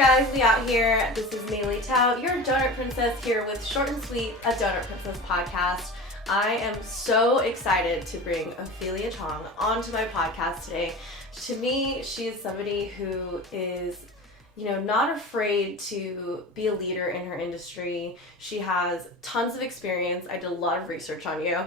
guys? We out here. This is Maylee Tao, your donut princess, here with Short and Sweet, a Donut Princess podcast. I am so excited to bring Ophelia Chong onto my podcast today. To me, she is somebody who is, not afraid to be a leader in her industry. She has tons of experience. I did a lot of research on you.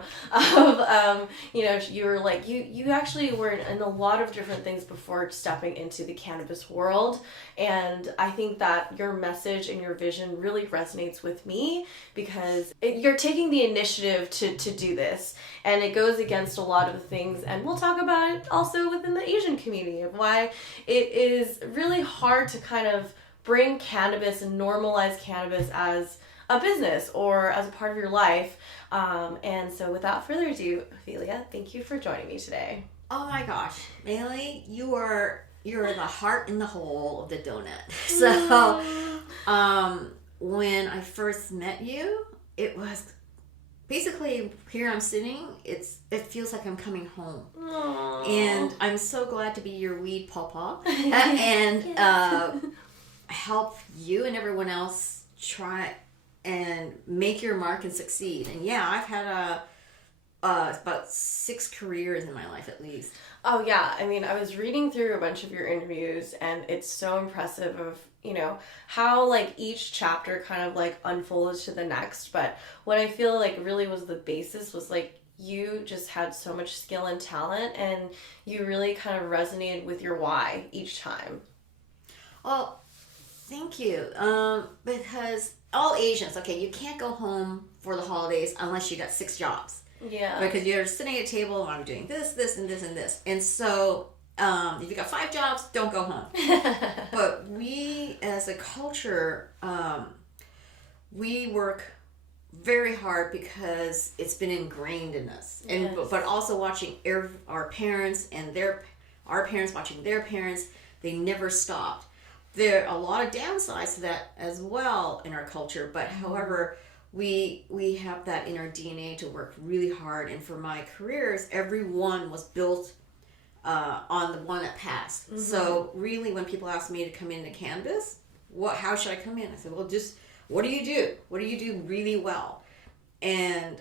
You were like, you actually were in a lot of different things before stepping into the cannabis world. And I think that your message and your vision really resonates with me because you're taking the initiative to do this. And it goes against a lot of the things. And we'll talk about it also within the Asian community of why it is really hard to kind of bring cannabis and normalize cannabis as a business or as a part of your life. And so without further ado, Ophelia, thank you for joining me today. Oh my gosh, Maylee, you're the heart and the whole of the donut. So when I first met you, it was basically here I'm sitting, it feels like I'm coming home. Aww. And I'm so glad to be your weed pawpaw and help you and everyone else try and make your mark and succeed. And yeah, I've had about 6 careers in my life at least. Oh yeah, I mean, I was reading through a bunch of your interviews and it's so impressive of, how like each chapter kind of like unfolded to the next. But what I feel like really was the basis was like you just had so much skill and talent and you really kind of resonated with your why each time. Well, thank you. Because all Asians, okay, you can't go home for the holidays unless you got 6 jobs. Yeah. Because you're sitting at a table and I'm doing this, and this, and this. And so if you got 5 jobs, don't go home. But we as a culture, we work very hard because it's been ingrained in us. And Yes. but also watching our parents and our parents watching their parents, they never stopped. There are a lot of downsides to that as well in our culture, but however, we have that in our DNA to work really hard. And for my careers, everyone was built on the one that passed. Mm-hmm. So really, when people ask me to come into cannabis, how should I come in? I said, well, just what do you do? What do you do really well? And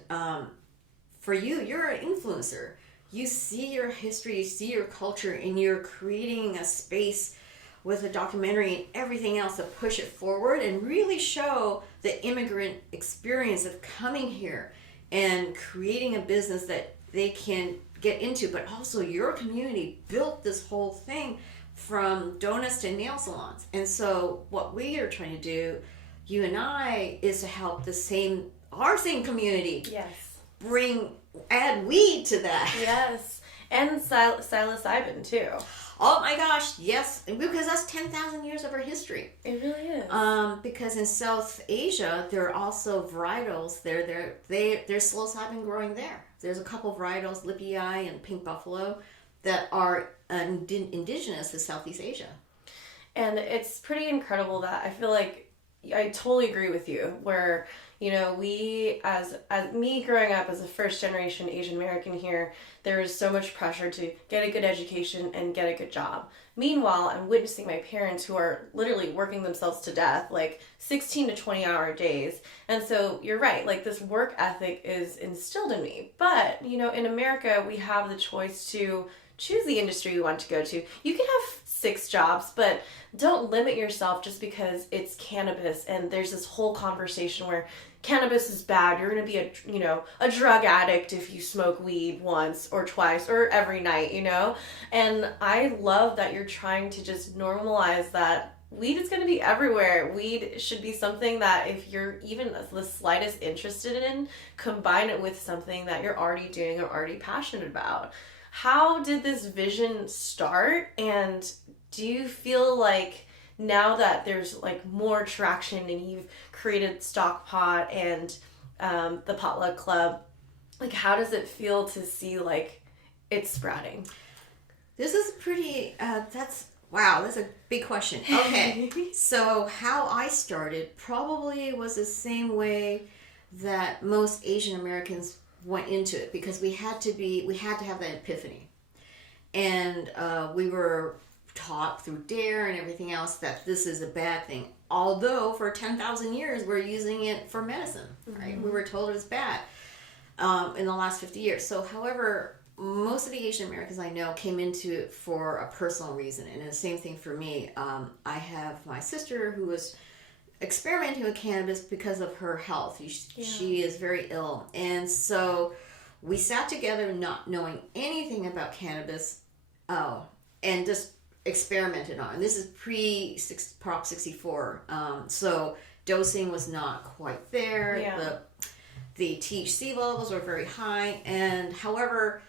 for you, you're an influencer. You see your history, you see your culture, and you're creating a space with a documentary and everything else to push it forward and really show the immigrant experience of coming here and creating a business that they can get into. But also your community built this whole thing from donuts to nail salons. And so what we are trying to do, you and I, is to help our same community. Yes. Add weed to that. Yes. And psilocybin too. Oh my gosh, yes, because that's 10,000 years of our history. It really is. Because in South Asia, there are also varietals. There's psilocybin growing there. There's a couple of varietals, lumpia and pink buffalo, that are indigenous to Southeast Asia. And it's pretty incredible that I feel like I totally agree with you where, we, as me growing up as a first generation Asian American here, there is so much pressure to get a good education and get a good job. Meanwhile, I'm witnessing my parents who are literally working themselves to death, like 16 to 20 hour days. And so you're right, like this work ethic is instilled in me. But, in America, we have the choice to choose the industry you want to go to. You can have 6 jobs, but don't limit yourself just because it's cannabis. And there's this whole conversation where cannabis is bad. You're going to be a drug addict if you smoke weed once or twice or every night, And I love that you're trying to just normalize that weed is going to be everywhere. Weed should be something that if you're even the slightest interested in, combine it with something that you're already doing or already passionate about. How did this vision start? And do you feel like now that there's like more traction and you've created Stock Pot and the Potluck Club, like how does it feel to see like it's sprouting? This is pretty, that's a big question. Okay, so how I started probably was the same way that most Asian Americans went into it, because we had to have that epiphany. And we were taught through DARE and everything else that this is a bad thing. Although for 10,000 years we're using it for medicine, right? We were told it was bad in the last 50 years. So, however, most of the Asian Americans I know came into it for a personal reason. And the same thing for me. I have my sister who was experimenting with cannabis because of her health. She is very ill. And so we sat together not knowing anything about cannabis and just experimented on. And this is Prop 64. So dosing was not quite there. Yeah. The THC levels were very high. And however,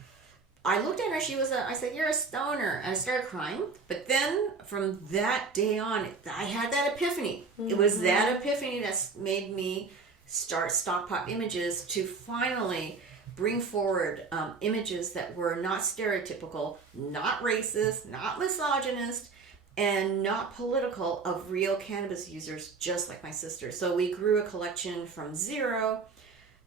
I looked at her, I said, "You're a stoner." And I started crying. But then from that day on, I had that epiphany. It was that epiphany that made me start Stockpot Images to finally bring forward images that were not stereotypical, not racist, not misogynist, and not political, of real cannabis users just like my sister. So we grew a collection from zero.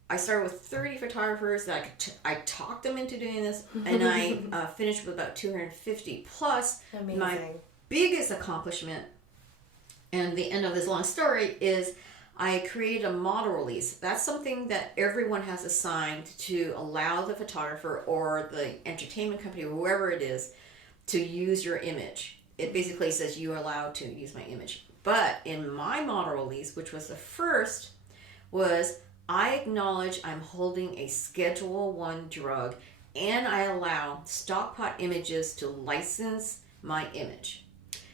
I started with 30 photographers that I talked them into doing this, and I finished with about 250 plus. Amazing. My biggest accomplishment, and the end of this long story, is I created a model release. That's something that everyone has assigned to allow the photographer or the entertainment company or whoever it is to use your image. It basically says you're allowed to use my image. But in my model release, which was the first, was I acknowledge I'm holding a Schedule 1 drug, and I allow Stockpot Images to license my image.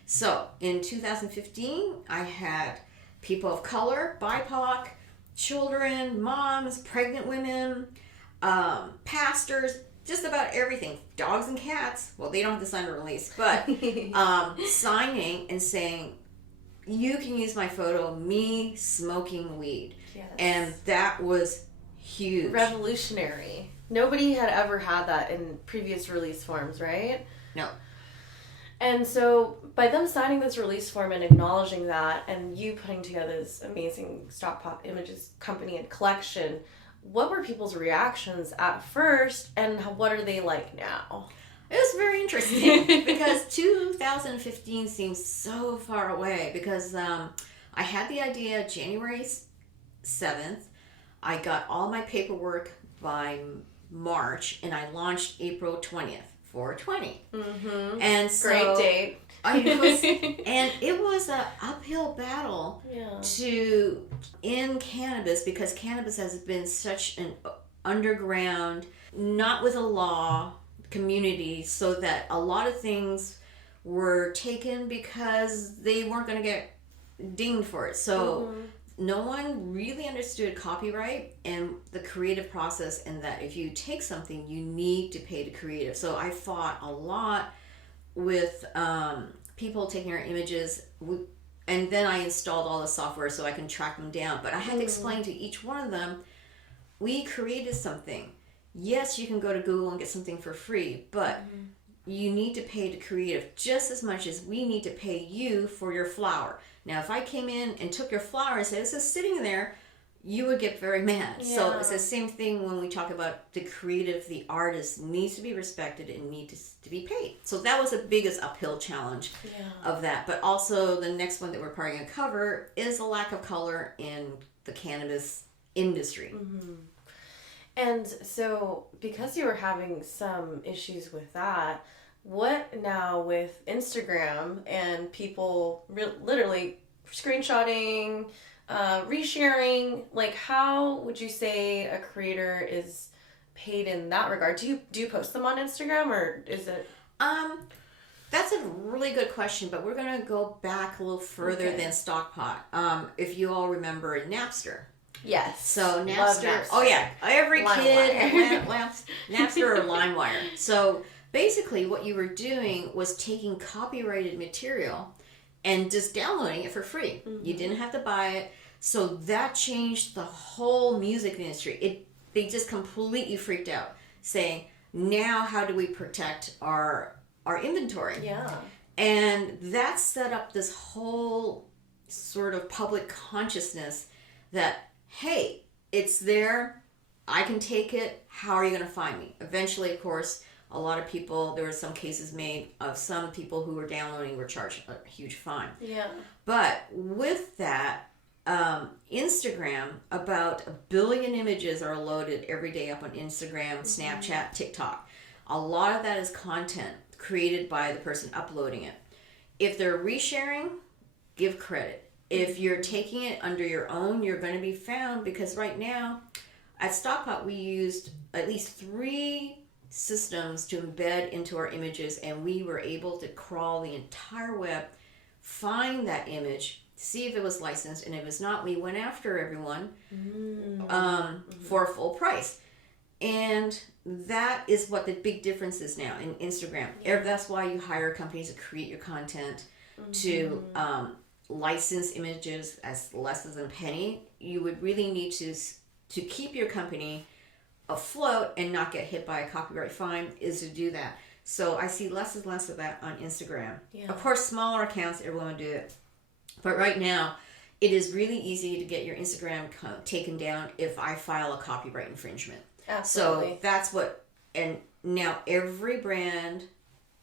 So in 2015, I had people of color, BIPOC, children, moms, pregnant women, pastors, just about everything. Dogs and cats. Well, they don't have to sign a release, but signing and saying, "You can use my photo of me smoking weed." Yes. And that was huge. Revolutionary. Nobody had ever had that in previous release forms, right? No. And so by them signing this release form and acknowledging that, and you putting together this amazing Stockpot Images company and collection, what were people's reactions at first, and what are they like now? It was very interesting because 2015 seems so far away, because I had the idea January 7th. I got all my paperwork by March, and I launched April 20th, 4/20. Mm-hmm. And so, great date. And it was an uphill battle Yeah. to in cannabis, because cannabis has been such an underground, not with a law community, so that a lot of things were taken because they weren't going to get dinged for it. So no one really understood copyright and the creative process, and that if you take something, you need to pay the creative. So I fought a lot with people taking our images, and then I installed all the software so I can track them down. But I had to explain to each one of them, we created something. Yes, you can go to Google and get something for free, but you need to pay the creative just as much as we need to pay you for your flower. Now, if I came in and took your flower and said, "This is sitting there," you would get very mad. Yeah. So it's the same thing when we talk about the creative, the artist needs to be respected and needs to be paid. So that was the biggest uphill challenge of that. But also the next one that we're probably going to cover is the lack of color in the cannabis industry. Mm-hmm. And so, because you were having some issues with that, what now with Instagram and people literally screenshotting, resharing, like how would you say a creator is paid in that regard? Do you post them on Instagram, or is it? That's a really good question, but we're going to go back a little further than Stockpot. If you all remember Napster. Yes. So Napster. Napster. Oh yeah, every kid had Napster or LimeWire. So basically what you were doing was taking copyrighted material and just downloading it for free. You didn't have to buy it. So that changed the whole music industry. They just completely freaked out, saying, now how do we protect our inventory? Yeah. And that set up this whole sort of public consciousness that, hey, it's there, I can take it, how are you going to find me? Eventually, of course, a lot of people, there were some cases made of some people who were downloading were charged a huge fine. Yeah. But with that, Instagram, about 1 billion images are loaded every day up on Instagram, Snapchat, TikTok. A lot of that is content created by the person uploading it. If they're resharing, give credit. If you're taking it under your own, you're going to be found, because right now at Stockpot we used at least 3 systems to embed into our images, and we were able to crawl the entire web, find that image, see if it was licensed, and if it's not, we went after everyone for a full price. And that is what the big difference is now in Instagram. That's why you hire companies to create your content, to license images as less than a penny. You would really need to keep your company afloat and not get hit by a copyright fine, is to do that. So I see less and less of that on Instagram. Yeah. Of course, smaller accounts, everyone would do it. But right now, it is really easy to get your Instagram taken down if I file a copyright infringement. Absolutely. So that's what, and now every brand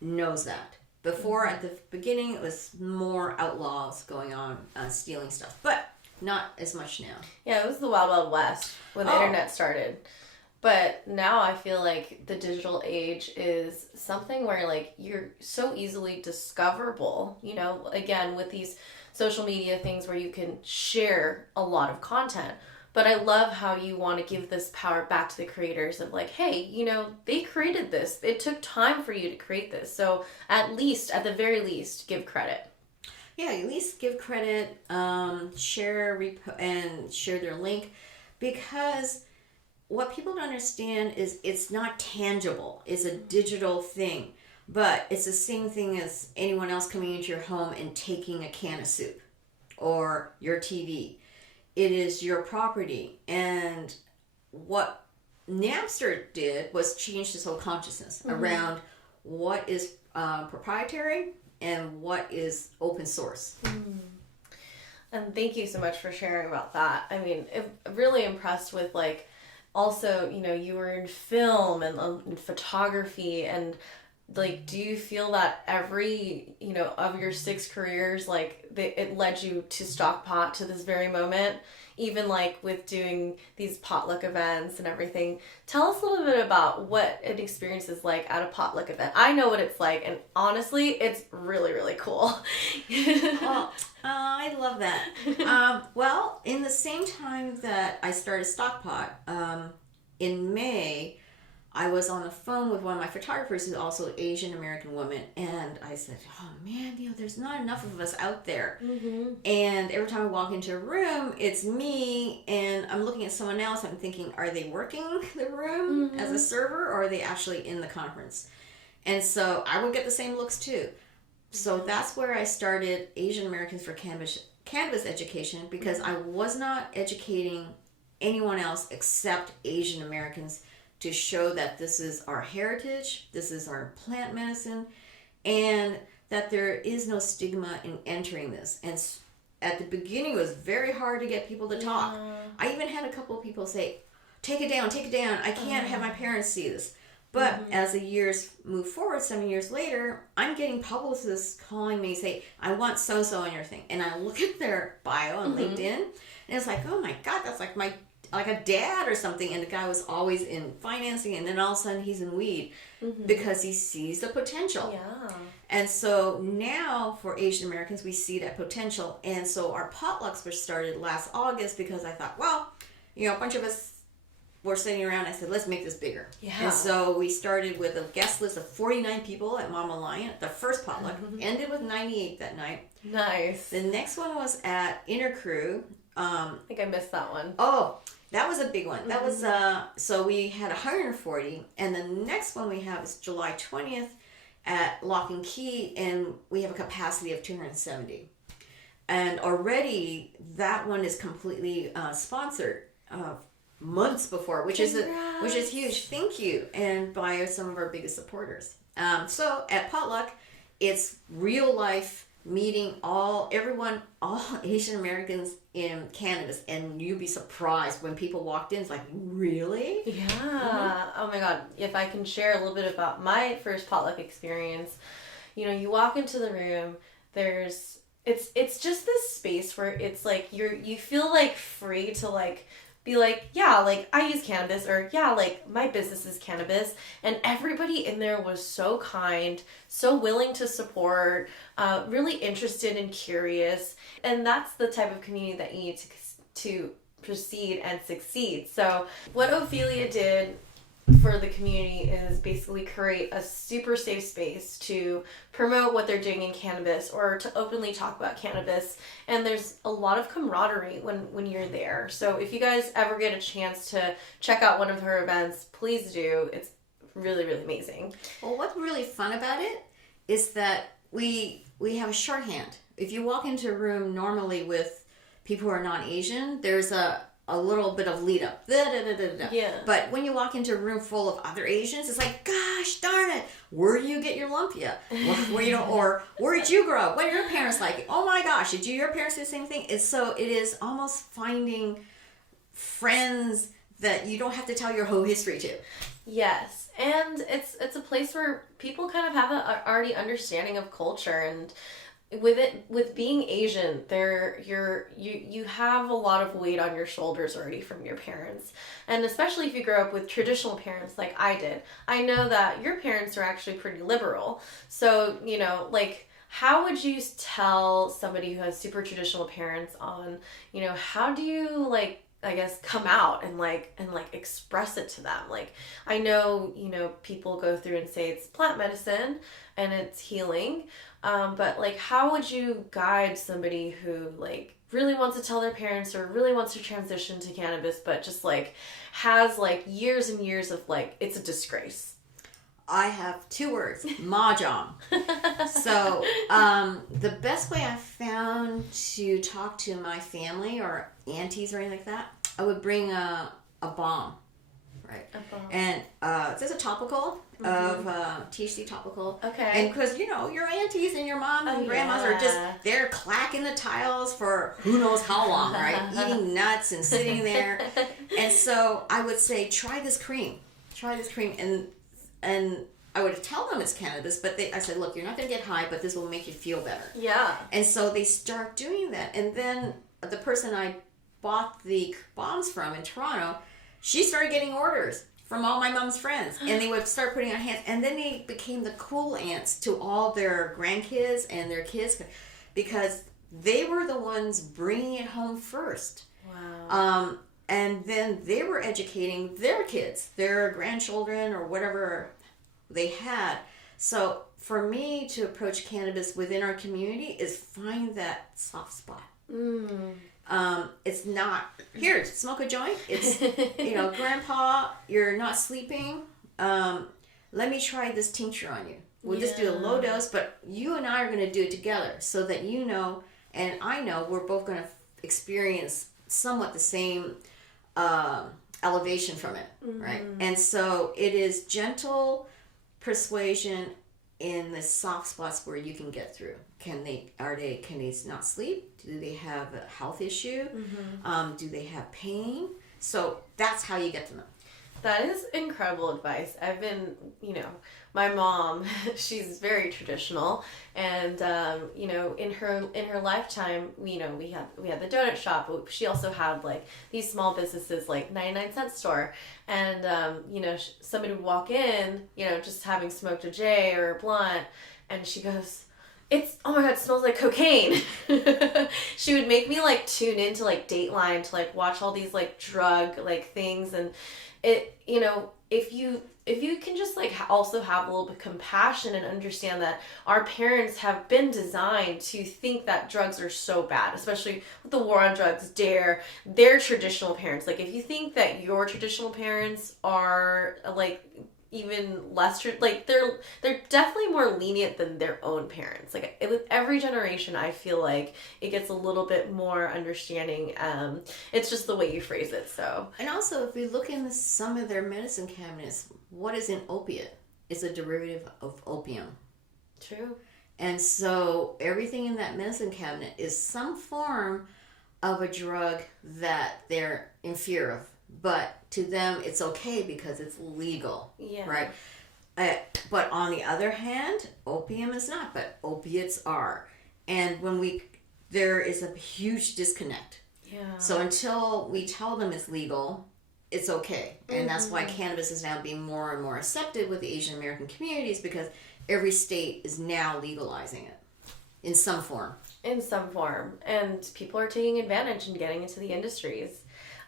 knows that. Before, at the beginning, it was more outlaws going on, stealing stuff. But not as much now. Yeah, it was the Wild Wild West when the internet started. But now I feel like the digital age is something where, like, you're so easily discoverable, you know, again, with these social media things where you can share a lot of content. But I love how you want to give this power back to the creators of, like, hey, you know, they created this. It took time for you to create this. So at the very least, give credit. Yeah, at least give credit, share their link, because what people don't understand is it's not tangible. It's a digital thing, but it's the same thing as anyone else coming into your home and taking a can of soup or your TV. It is your property. And what Napster did was change this whole consciousness around what is proprietary and what is open source. And thank you so much for sharing about that. I mean, really impressed with, like, also, you know, you were in film and photography, and, like, do you feel that every, you know, of your 6 careers, like, it led you to Stockpot to this very moment, even, like, with doing these potluck events and everything? Tell us a little bit about what an experience is like at a potluck event. I know what it's like, and honestly, it's really, really cool. Well, I love that. Well, in the same time that I started Stockpot, in May, I was on the phone with one of my photographers who's also an Asian American woman, and I said, oh man, you know, there's not enough of us out there. And every time I walk into a room, it's me, and I'm looking at someone else. I'm thinking, are they working the room as a server, or are they actually in the conference? And so I would get the same looks too. So that's where I started Asian Americans for Cannabis Education, because I was not educating anyone else except Asian Americans, to show that this is our heritage, this is our plant medicine, and that there is no stigma in entering this. And at the beginning, it was very hard to get people to talk. I even had a couple of people say, take it down, I can't have my parents see this. But as the years move forward, 7 years later, I'm getting publicists calling me, say, I want so-and-so on your thing. And I look at their bio on LinkedIn, and it's like, oh my God, that's like a dad or something. And the guy was always in financing, and then all of a sudden he's in weed because he sees the potential. Yeah. And so now for Asian Americans, we see that potential. And so our potlucks were started last August, because I thought, well, you know, a bunch of us were sitting around. I said, let's make this bigger. Yeah. And so we started with a guest list of 49 people at Mama Lion, the first potluck. Ended with 98 that night. Nice. The next one was at Inner Crew. I think I missed that one. Oh, that was a big one. That was, so we had 140. And the next one we have is July 20th at Lock and Key, and we have a capacity of 270. And already that one is completely sponsored months before, which is huge. Thank you. And by some of our biggest supporters. So at Potluck, it's real life meeting everyone, all Asian Americans in cannabis, and you'd be surprised when people walked in. It's like, really? Yeah. Oh my God. If I can share a little bit about my first potluck experience, you walk into the room, it's just this space where it's like you feel like free to like be like, yeah, like I use cannabis, or yeah, like my business is cannabis. And everybody in there was so kind, so willing to support, really interested and curious. And that's the type of community that you need to proceed and succeed. So what Ophelia did for the community is basically create a super safe space to promote what they're doing in cannabis, or to openly talk about cannabis. And there's a lot of camaraderie when you're there. So if you guys ever get a chance to check out one of her events, please do. It's really, really amazing. Well, what's really fun about it is that we have a shorthand. If you walk into a room normally with people who are non-Asian, there's a little bit of lead up. Yeah. But when you walk into a room full of other Asians, it's like, gosh darn it, where do you get your lumpia? Or where did you grow up? What are your parents like? Oh my gosh, did your parents do the same thing? So it is almost finding friends that you don't have to tell your whole history to. Yes. And it's a place where people kind of have an already understanding of culture. And with being Asian, you have a lot of weight on your shoulders already from your parents. And especially if you grow up with traditional parents like I did, I know that your parents are actually pretty liberal. So, like, how would you tell somebody who has super traditional parents on, how do you, like, I guess, come out and express it to them? Like, I know, people go through and say it's plant medicine and it's healing. But like, how would you guide somebody who like really wants to tell their parents, or really wants to transition to cannabis, but just like has like years and years of like, it's a disgrace? I have 2 words: mahjong. So the best way I found to talk to my family or aunties or anything like that, I would bring a bomb. Right. And there's a topical of THC topical. Okay. And because, your aunties and your moms and grandmas are just, they're clacking the tiles for who knows how long, right? Eating nuts and sitting there. And so I would say, try this cream. And I would tell them it's cannabis, but I said, look, you're not going to get high, but this will make you feel better. Yeah. And so they start doing that. And then the person I bought the bombs from in Toronto, she started getting orders from all my mom's friends, and they would start putting on hands, and then they became the cool aunts to all their grandkids and their kids, because they were the ones bringing it home first. Wow. And then they were educating their kids, their grandchildren, or whatever they had. So for me to approach cannabis within our community is find that soft spot. It's not, here, smoke a joint. It's, grandpa, you're not sleeping. Let me try this tincture on you. We'll just do a low dose, but you and I are going to do it together so that and I know we're both going to experience somewhat the same elevation from it, right? And so it is gentle persuasion in the soft spots where you can get through. Can they not sleep? Do they have a health issue? Do they have pain? So that's how you get to them. That is incredible advice. I've been, my mom, she's very traditional, and in her lifetime, we had the donut shop, but she also had like these small businesses like 99-cent store, and somebody would walk in, just having smoked a J or a blunt, and she goes, oh my God, it smells like cocaine. She would make me like tune into like Dateline to like watch all these like drug like things, and it, if you can just like also have a little bit of compassion and understand that our parents have been designed to think that drugs are so bad, especially with the war on drugs, their traditional parents. Like, if you think that your traditional parents are like even less like they're definitely more lenient than their own parents. Like, with every generation, I feel like it gets a little bit more understanding. It's just the way you phrase it. So, and also, if we look in some of their medicine cabinets, what is an opiate? It's a derivative of opium. True. And so everything in that medicine cabinet is some form of a drug that they're in fear of. But to them, it's okay because it's legal, Yeah. right? But on the other hand, opium is not, but opiates are. And there is a huge disconnect. Yeah. So until we tell them it's legal, it's okay. And that's why cannabis is now being more and more accepted with the Asian American communities, because every state is now legalizing it in some form. In some form. And people are taking advantage and getting into the industries.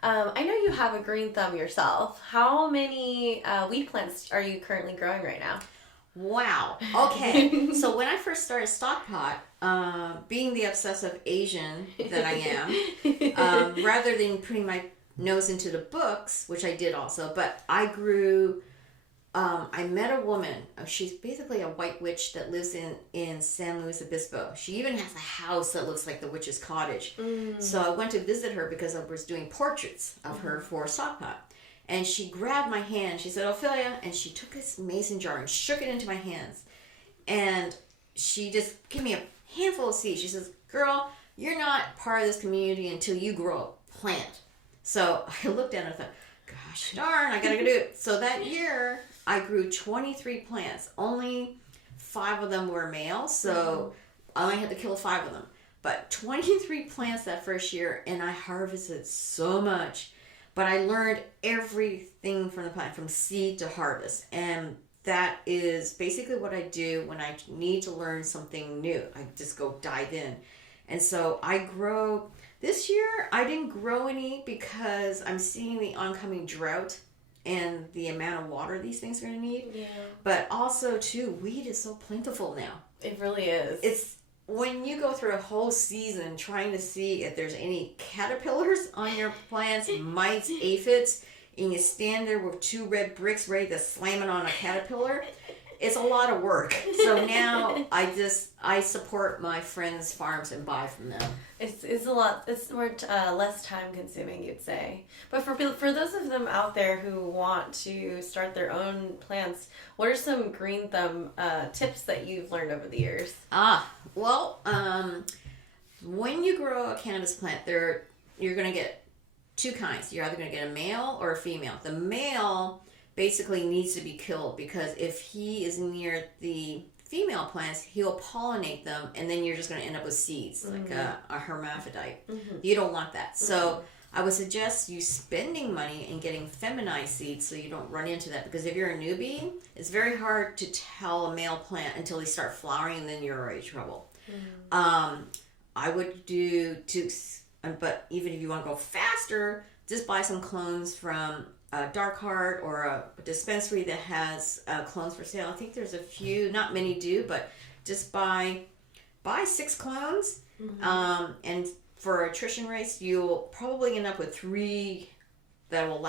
I know you have a green thumb yourself. How many weed plants are you currently growing right now? Wow. Okay. So when I first started Stockpot, being the obsessive Asian that I am, rather than putting my nose into the books, which I did also, but I grew. I met a woman. She's basically a white witch that lives in San Luis Obispo. She even has a house that looks like the witch's cottage. So I went to visit her because I was doing portraits of her for Stockpot. And she grabbed my hand. She said, Ophelia, and she took this mason jar and shook it into my hands. And she just gave me a handful of seeds. She says, girl, you're not part of this community until you grow a plant. So I looked at it and thought, gosh darn, I gotta go do it. So that year, I grew 23 plants. Only 5 of them were male, so I only had to kill 5 of them. But 23 plants that first year, and I harvested so much. But I learned everything from the plant, from seed to harvest. And that is basically what I do when I need to learn something new. I just go dive in. And so I grow. This year, I didn't grow any because I'm seeing the oncoming drought and the amount of water these things are going to need. Yeah. But also, too, weed is so plentiful now. It really is. It's when you go through a whole season trying to see if there's any caterpillars on your plants, mites, aphids, and you stand there with 2 red bricks ready to slam it on a caterpillar, it's a lot of work. So now I support my friends' farms and buy from them. It's a lot. It's more less time consuming, you'd say. But for those of them out there who want to start their own plants, what are some green thumb tips that you've learned over the years? Well, when you grow a cannabis plant, you're going to get 2 kinds. You're either going to get a male or a female. The male basically needs to be killed because if he is near the female plants, he'll pollinate them, and then you're just going to end up with seeds, like a hermaphrodite. You don't want that. So I would suggest you spending money and getting feminized seeds so you don't run into that, because if you're a newbie, it's very hard to tell a male plant until they start flowering, and then you're already in trouble. I would do but even if you want to go faster, just buy some clones from Dark Heart or a dispensary that has clones for sale. I think there's a few, not many do, but just buy 6 clones. And for attrition rates, you'll probably end up with 3 that will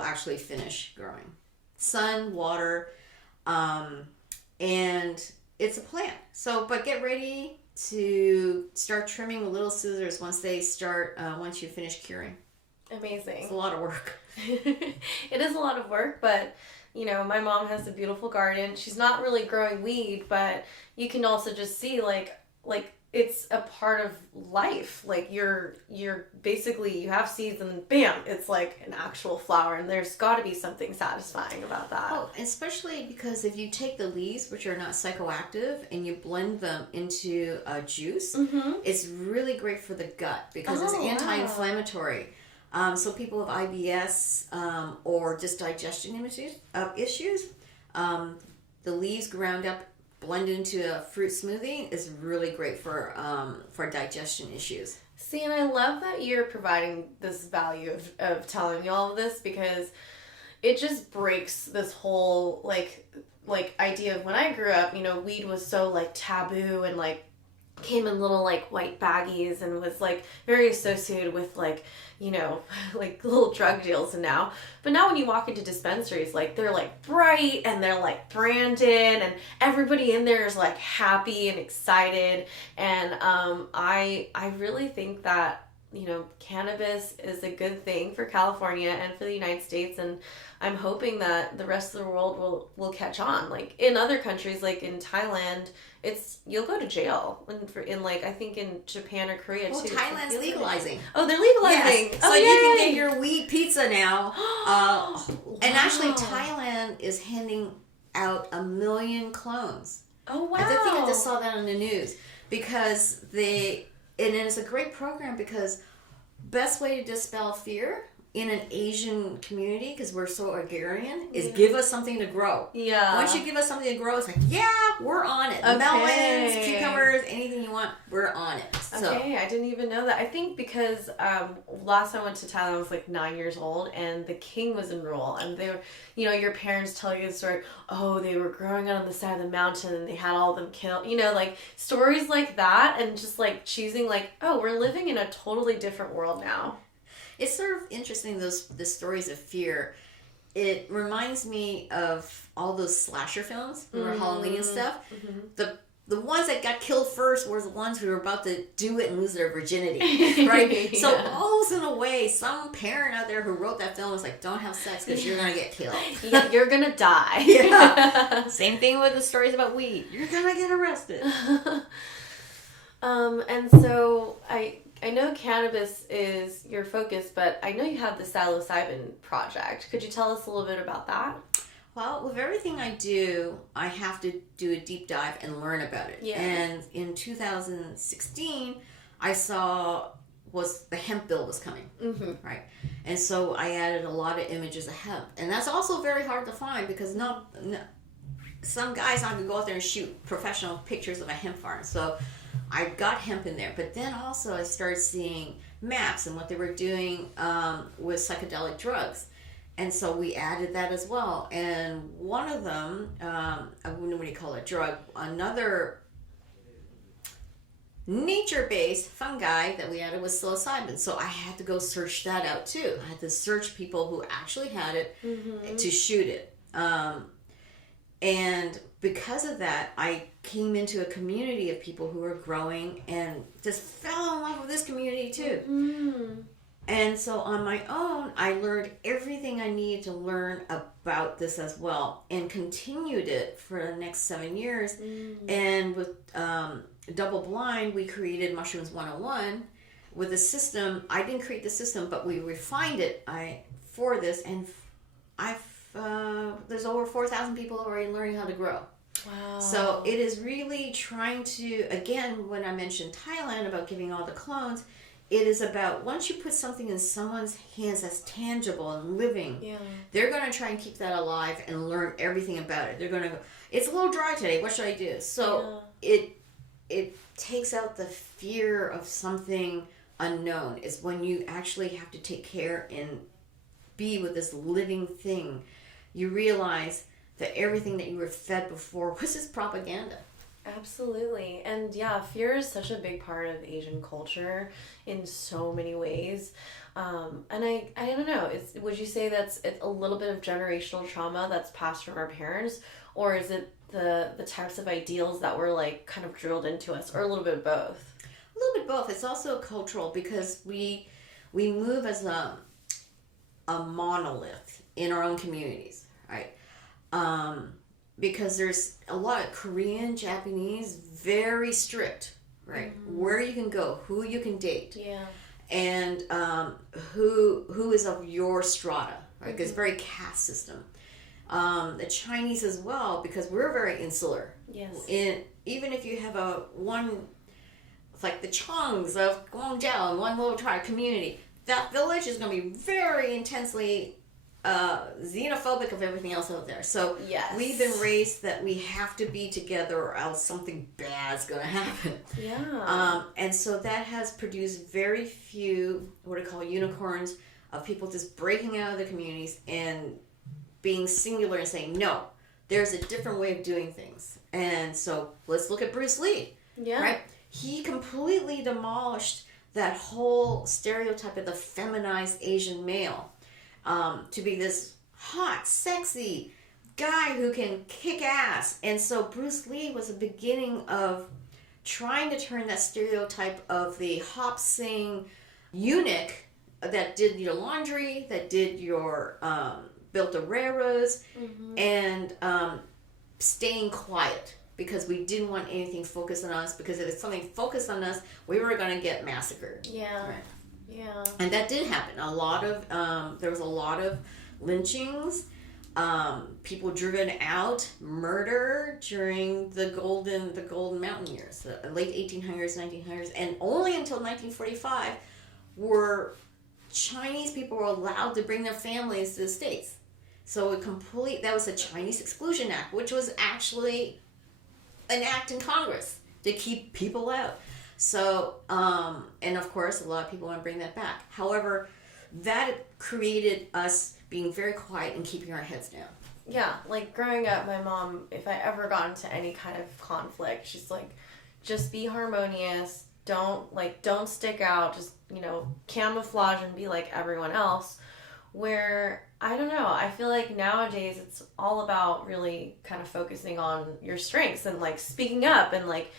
actually finish growing. Sun, water, and it's a plant. So, but get ready to start trimming with little scissors once you finish curing. Amazing. It's a lot of work. It is a lot of work, but my mom has a beautiful garden. She's not really growing weed, but you can also just see like it's a part of life. Like you're basically, you have seeds and bam, it's like an actual flower, and there's got to be something satisfying about that. Oh, especially because if you take the leaves, which are not psychoactive, and you blend them into a juice, it's really great for the gut because it's anti-inflammatory. So people with IBS or just digestion issues, the leaves ground up, blended into a fruit smoothie is really great for digestion issues. See, and I love that you're providing this value of telling me all of this, because it just breaks this whole like idea of when I grew up, weed was so like taboo and like came in little like white baggies and was like very associated with like like little drug deals. And now when you walk into dispensaries, like they're like bright and they're like branded and everybody in there is like happy and excited. And I really think that cannabis is a good thing for California and for the United States, and I'm hoping that the rest of the world will catch on. Like in other countries, like in Thailand, you'll go to jail, in like I think in Japan or Korea too. Thailand's legalizing. Oh, they're legalizing. Yes. So you can get your weed pizza now. And actually, Thailand is handing out 1 million clones. Oh wow! I think I just saw that on the news because and it's a great program because best way to dispel fear in an Asian community, because we're so agrarian, is give us something to grow. Yeah. Once you give us something to grow, it's like, yeah, we're on it. Okay. Melons, cucumbers, anything you want, we're on it. So. Okay, I didn't even know that. I think because last time I went to Thailand, I was like 9 years old, and the king was in rule, and they were, your parents tell you the story. Oh, they were growing out on the side of the mountain, and they had all of them killed. Like stories like that, and just like choosing like, oh, we're living in a totally different world now. It's sort of interesting, the stories of fear. It reminds me of all those slasher films, remember Halloween and stuff? Mm-hmm. The ones that got killed first were the ones who were about to do it and lose their virginity, right? So almost in a way, some parent out there who wrote that film was like, don't have sex because you're going to get killed. Yeah, you're going to die. Yeah. Same thing with the stories about weed. You're going to get arrested. And so I know cannabis is your focus, but I know you have the psilocybin project. Could you tell us a little bit about that? Well, with everything I do, I have to do a deep dive and learn about it. Yeah. And in 2016, I saw the hemp bill was coming, right? And so I added a lot of images of hemp. And that's also very hard to find because some guys aren't going to go out there and shoot professional pictures of a hemp farm. So I got hemp in there, but then also I started seeing maps and what they were doing with psychedelic drugs. And so we added that as well. And one of them, I wouldn't know what you call it, drug, another nature-based fungi that we added was psilocybin. So I had to go search that out too. I had to search people who actually had it to shoot it. And because of that, I came into a community of people who were growing and just fell in love with this community too. Mm-hmm. And so on my own, I learned everything I needed to learn about this as well and continued it for the next 7 years. Mm-hmm. And with Double Blind, we created Mushrooms 101 with a system. I didn't create the system, but we refined it for this. And there's over 4,000 people already learning how to grow. Wow. So it is really trying to, again, when I mentioned Thailand about giving all the clones, it is about once you put something in someone's hands that's tangible and living, they're going to try and keep that alive and learn everything about it. They're going to go, it's a little dry today, what should I do? So it takes out the fear of something unknown. Is when you actually have to take care and be with this living thing. You realize that everything that you were fed before was just propaganda. Absolutely. And fear is such a big part of Asian culture in so many ways. And I don't know, would you say it's a little bit of generational trauma that's passed from our parents, or is it the types of ideals that were like kind of drilled into us, or a little bit of both? A little bit both. It's also cultural because we move as a monolith in our own communities, right? Because there's a lot of Korean, Japanese, very strict, right? Mm-hmm. Where you can go, who you can date, and who is of your strata, right? Because it's very caste system. The Chinese as well, because we're very insular. Yes. Even if you have like the Chongs of Guangzhou, one little tribe community, that village is going to be very intensely xenophobic of everything else out there. So we've been raised that we have to be together or else something bad's going to happen. Yeah. And so that has produced very few, what I call unicorns, of people just breaking out of the communities and being singular and saying, no, there's a different way of doing things. And so let's look at Bruce Lee. Yeah. Right? He completely demolished that whole stereotype of the feminized Asian male. To be this hot, sexy guy who can kick ass. And so Bruce Lee was the beginning of trying to turn that stereotype of the hop sing, eunuch that did your laundry, that did your built the railroads, and staying quiet because we didn't want anything focused on us, because if it's something focused on us, we were going to get massacred. Yeah. Right. Yeah. And that did happen. There was a lot of lynchings, people driven out, murder during the golden mountain years, the late 1800s, 1900s, and only until 1945 were Chinese people were allowed to bring their families to the States. So that was the Chinese Exclusion Act, which was actually an act in Congress to keep people out. So, and of course, a lot of people want to bring that back. However, that created us being very quiet and keeping our heads down. Yeah, like growing up, my mom, if I ever got into any kind of conflict, she's like, just be harmonious. Don't stick out. Just, camouflage and be like everyone else. Where, I don't know, I feel like nowadays it's all about really kind of focusing on your strengths and like speaking up and like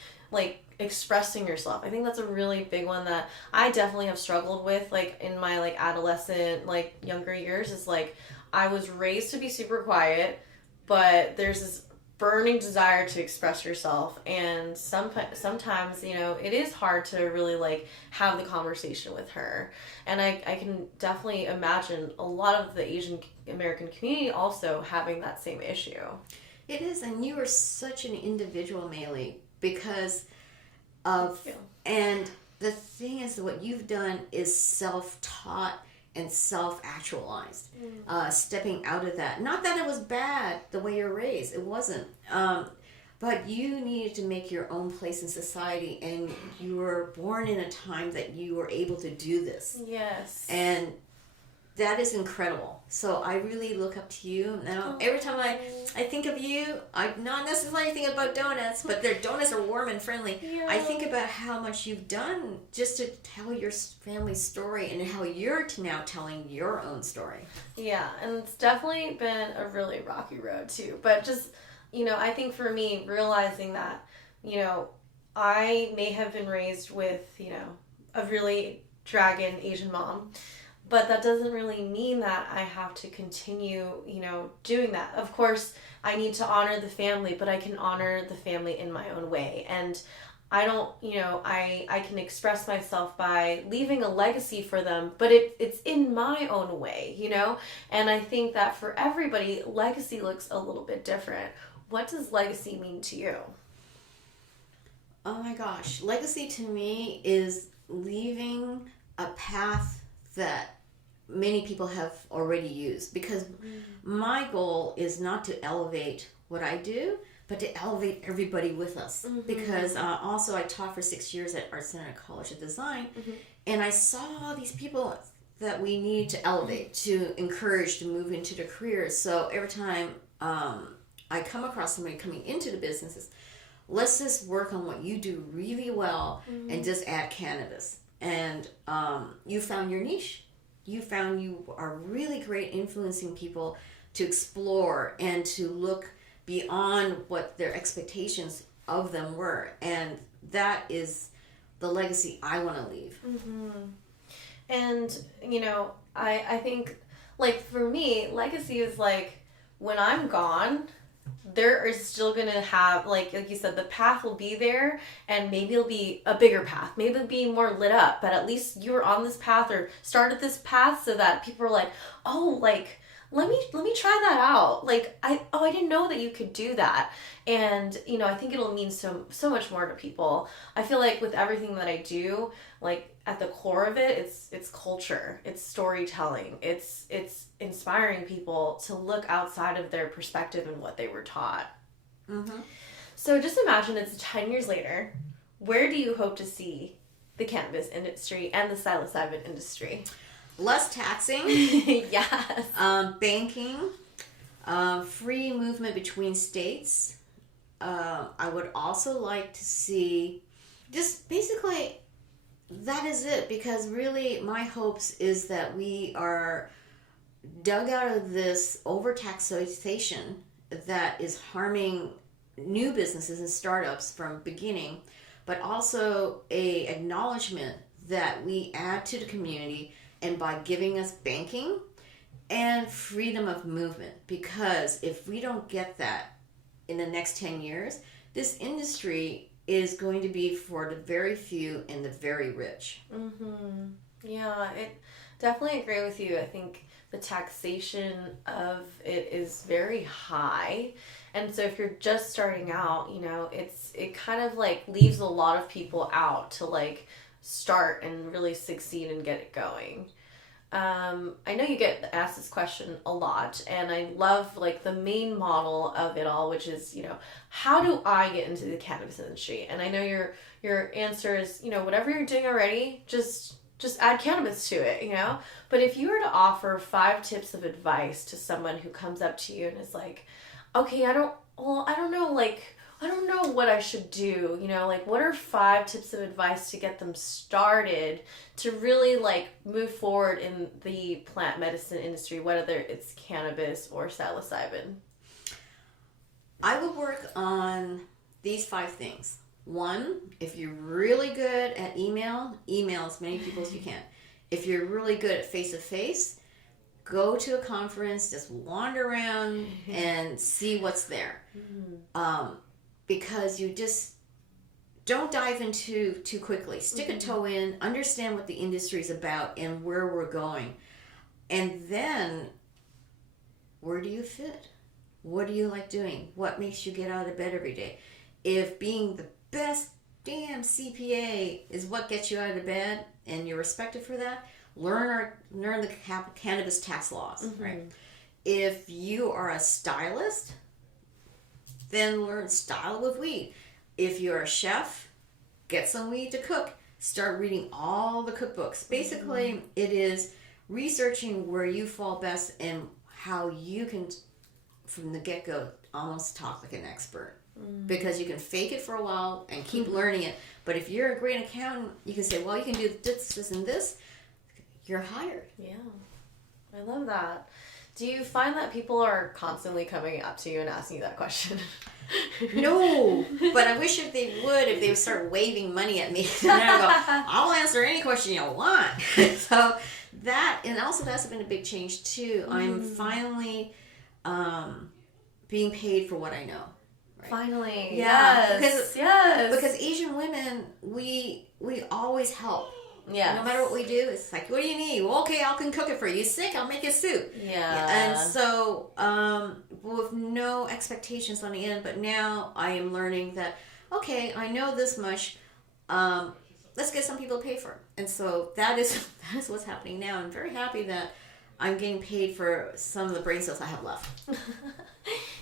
expressing yourself. I think that's a really big one that I definitely have struggled with, like in my like adolescent, like younger years, is like I was raised to be super quiet, but there's this burning desire to express yourself, and sometimes it is hard to really like have the conversation with her. And I can definitely imagine a lot of the Asian American community also having that same issue. It is, and you are such an individual, Maylee, because and the thing is that what you've done is self-taught and self-actualized, stepping out of that. Not that it was bad the way you're raised, it wasn't, but you needed to make your own place in society, and you were born in a time that you were able to do this. Yes. And that is incredible. So I really look up to you. Now, every time I think of you, I not necessarily think about donuts, but their donuts are warm and friendly. Yeah. I think about how much you've done just to tell your family's story and how you're now telling your own story. Yeah, and it's definitely been a really rocky road too. But just, I think for me, realizing that, I may have been raised with, a really dragon Asian mom. But that doesn't really mean that I have to continue, doing that. Of course, I need to honor the family, but I can honor the family in my own way. And I don't, I can express myself by leaving a legacy for them, but it's in my own way, And I think that for everybody, legacy looks a little bit different. What does legacy mean to you? Oh my gosh. Legacy to me is leaving a path that many people have already used, because my goal is not to elevate what I do, but to elevate everybody with us. Because also I taught for 6 years at Art Center College of Design, and I saw these people that we need to elevate, to encourage to move into their careers. So every time I come across somebody coming into the businesses, let's just work on what you do really well and just add cannabis. And you found your niche. You found you are really great influencing people to explore and to look beyond what their expectations of them were. And that is the legacy I want to leave. And, I think, like, for me, legacy is like, when I'm gone, there is still going to have, like you said, the path will be there, and maybe it'll be a bigger path. Maybe it'll be more lit up, but at least you were on this path or started this path so that people are like, oh, like, let me try that out. Like, I didn't know that you could do that. And, I think it'll mean so much more to people. I feel like with everything that I do, like, at the core of it, it's culture, it's storytelling, it's inspiring people to look outside of their perspective and what they were taught. So just imagine it's 10 years later. Where do you hope to see the cannabis industry and the psilocybin industry? Less taxing. Yes. Banking. Free movement between states. I would also like to see, just basically, that is it. Because really, my hopes is that we are dug out of this overtaxation that is harming new businesses and startups from beginning, but also a acknowledgement that we add to the community, and by giving us banking and freedom of movement. Because if we don't get that in the next 10 years, this industry is going to be for the very few and the very rich. Mm-hmm. Yeah, it definitely agree with you. I think the taxation of it is very high. And so if you're just starting out, you know, it kind of like leaves a lot of people out to like start and really succeed and get it going. I know you get asked this question a lot, and I love like the main model of it all, which is, you know, how do I get into the cannabis industry? And I know your answer is, you know, whatever you're doing already, just add cannabis to it, you know? But if you were to offer 5 tips of advice to someone who comes up to you and is like, okay, I don't know, like, I don't know what I should do, you know, like, what are 5 tips of advice to get them started to really, like, move forward in the plant medicine industry, whether it's cannabis or psilocybin? I would work on these 5 things. 1, if you're really good at email as many people as you can. If you're really good at face-to-face, go to a conference, just wander around and see what's there. Because you just don't dive into too quickly. Stick a toe in, understand what the industry is about and where we're going. And then, where do you fit? What do you like doing? What makes you get out of bed every day? If being the best damn CPA is what gets you out of bed and you're respected for that, learn the cannabis tax laws, right? If you are a stylist, then learn style with weed. If you're a chef, get some weed to cook. Start reading all the cookbooks. Basically, it is researching where you fall best and how you can, from the get-go, almost talk like an expert. Because you can fake it for a while and keep learning it. But if you're a great accountant, you can say, well, you can do this, and this. You're hired. Yeah. I love that. Do you find that people are constantly coming up to you and asking you that question? No, but I wish if they would start waving money at me. And I go, I'll answer any question you want. So that, and also that's been a big change too. I'm finally being paid for what I know. Right? Finally. Yeah. Yes. Because Asian women, we always help. Yeah. No matter what we do, it's like, what do you need? Well, okay, I can cook it for you. You sick? I'll make you soup. Yeah. And so, with no expectations on the end, but now I am learning that, okay, I know this much. Let's get some people to pay for it. And so that is what's happening now. I'm very happy that I'm getting paid for some of the brain cells I have left.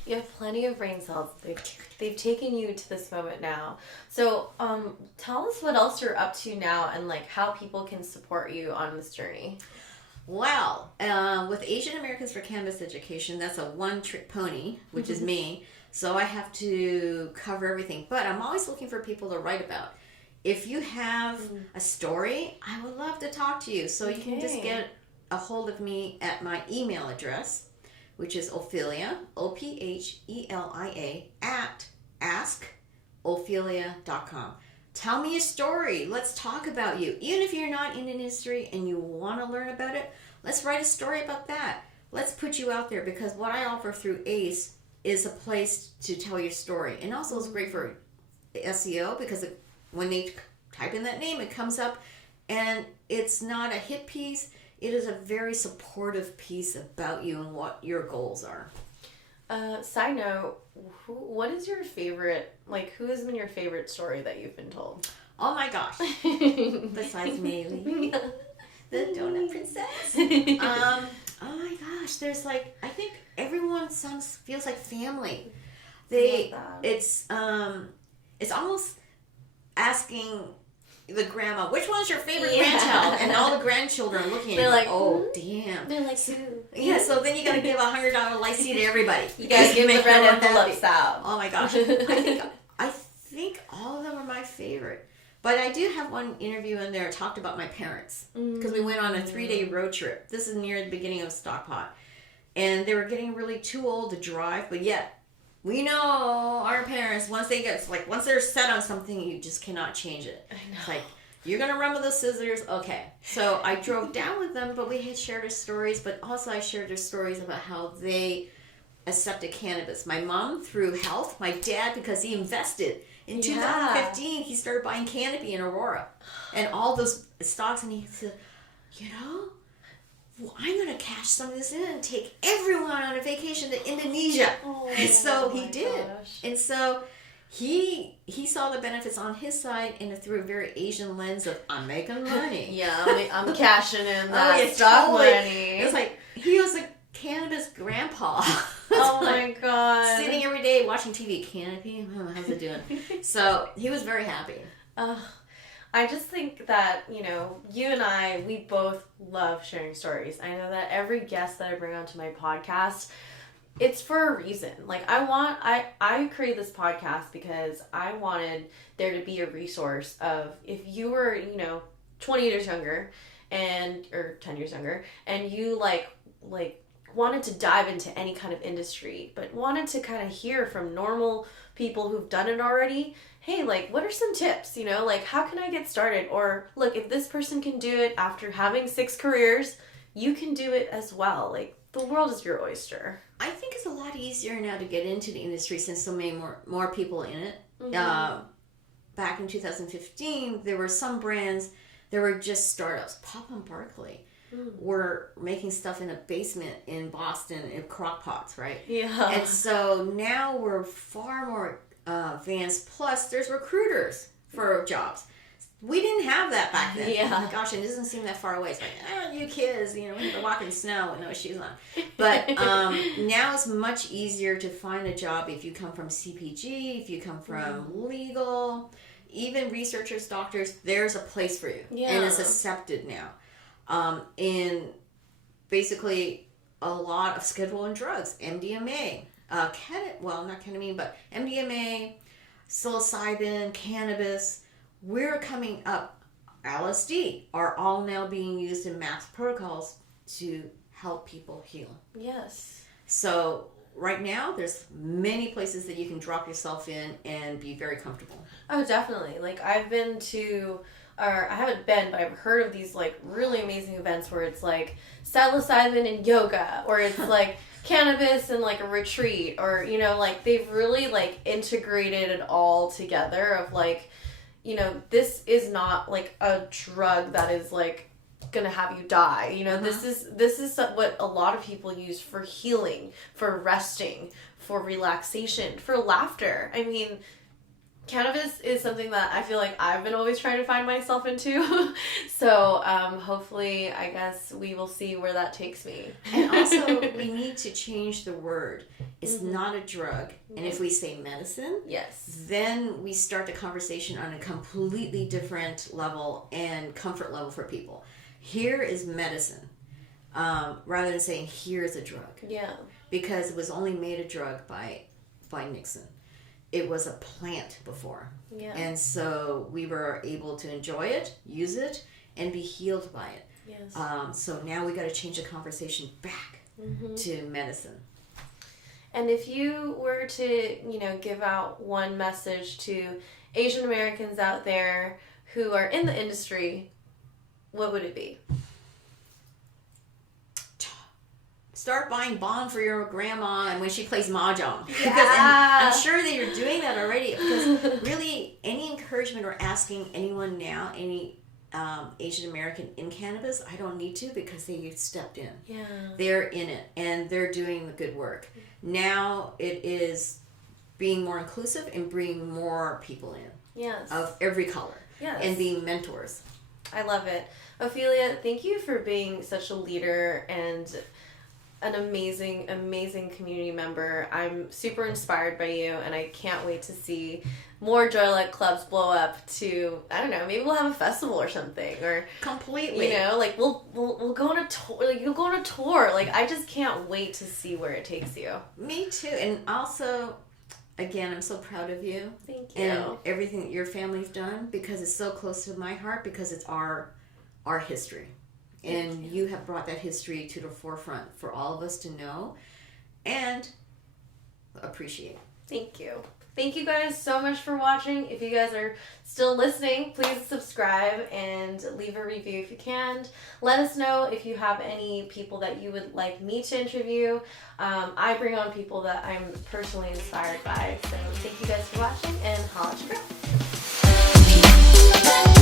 You have plenty of brain cells. They've taken you to this moment now. So tell us what else you're up to now and like how people can support you on this journey. Well, with Asian Americans for Cannabis Education, that's a one-trick pony, which is me. So I have to cover everything. But I'm always looking for people to write about. If you have a story, I would love to talk to you. So you can just get a hold of me at my email address, which is Ophelia, Ophelia, at askophelia.com. Tell me a story. Let's talk about you. Even if you're not in an industry and you want to learn about it, let's write a story about that. Let's put you out there, because what I offer through ACE is a place to tell your story. And also it's great for SEO, because when they type in that name, it comes up, and it's not a hit piece. It is a very supportive piece about you and what your goals are. Side note, what is your favorite, like, who has been your favorite story that you've been told? Oh my gosh. Besides Maylee, the donut princess. Oh my gosh, there's like, I think everyone feels like family. It's almost asking the grandma, which one's your favorite grandchild? And all the grandchildren are looking at you like, oh, damn. They're like, who? Yeah, so then you got to give $100 lycee to everybody. You guys give the red envelopes out. Oh my gosh. I think all of them are my favorite. But I do have one interview in there that talked about my parents. Because we went on a 3-day road trip. This is near the beginning of Stockpot. And they were getting really too old to drive, but yet we know our parents, once they're set on something, you just cannot change it. I know. It's like, You're going to run with the scissors? Okay. So I drove down with them, but we had shared our stories, but also I shared their stories about how they accepted cannabis. My mom through health, my dad because he invested. In 2015, he started buying Canopy in Aurora and all those stocks, and he said, well, I'm going to cash some of this in and take everyone on a vacation to Indonesia. And so he did. Gosh. And so he saw the benefits on his side and through a very Asian lens of, I'm making money. Yeah, I'm cashing in that stock money. It was like, he was a cannabis grandpa. Oh my God. Sitting every day watching TV. Canopy? How's it doing? So he was very happy. I just think that, you and I, we both love sharing stories. I know that every guest that I bring onto my podcast, it's for a reason. Like, I created this podcast because I wanted there to be a resource of if you were, 20 years younger or 10 years younger, and you like wanted to dive into any kind of industry, but wanted to kind of hear from normal people who've done it already. Hey, what are some tips? How can I get started? Or look, if this person can do it after having 6 careers, you can do it as well. The world is your oyster. I think it's a lot easier now to get into the industry since so many more people in it. Mm-hmm. Back in 2015, there were some brands that were just startups. Pop and Barkley were making stuff in a basement in Boston in crock pots, right? Yeah. And so now we're far more advanced. Plus, there's recruiters for jobs. We didn't have that back then. Yeah. Oh my gosh, it doesn't seem that far away. It's like, you kids, we have to walk in snow with no shoes on. But now it's much easier to find a job if you come from CPG, if you come from legal, even researchers, doctors, there's a place for you. Yeah. And it's accepted now. In basically a lot of Schedule I drugs, MDMA, not ketamine, but MDMA, psilocybin, cannabis, we're coming up, LSD, are all now being used in mass protocols to help people heal. Yes. So right now, there's many places that you can drop yourself in and be very comfortable. Oh, definitely. I've been to... or I haven't been, but I've heard of these really amazing events where it's psilocybin and yoga, or it's cannabis and a retreat, or they've really integrated it all together of this is not a drug that is gonna have you die. This is what a lot of people use for healing, for resting, for relaxation, for laughter. I mean, cannabis is something that I feel I've been always trying to find myself into. So hopefully, I guess we will see where that takes me. And also, we need to change the word. It's not a drug. And if we say medicine, yes, then we start the conversation on a completely different level and comfort level for people. Here is medicine, rather than saying here's a drug. Yeah. Because it was only made a drug by Nixon. It was a plant before. Yeah. And so we were able to enjoy it, use it, and be healed by it. Yes. So now we got to change the conversation back to medicine. And if you were to, give out one message to Asian Americans out there who are in the industry, what would it be? Start buying bond for your grandma and when she plays mahjong. Yeah. Because I'm sure that you're doing that already. Because really, any encouragement or asking anyone now, any Asian American in cannabis, I don't need to because they stepped in. Yeah. They're in it and they're doing the good work. Now it is being more inclusive and bringing more people in. Yes. Of every color. Yes. And being mentors. I love it. Ophelia, thank you for being such a leader and an amazing, amazing community member. I'm super inspired by you, and I can't wait to see more Joylike clubs blow up to, I don't know, maybe we'll have a festival or something, or completely, we'll go on a tour. You'll go on a tour. I just can't wait to see where it takes you. Me too, and also, again, I'm so proud of you. Thank you. And everything that your family's done because it's so close to my heart because it's our history. And you have brought that history to the forefront for all of us to know and appreciate. Thank you. Thank you guys so much for watching. If you guys are still listening, please subscribe and leave a review if you can. Let us know if you have any people that you would like me to interview. I bring on people that I'm personally inspired by. So thank you guys for watching, and holla at your girl.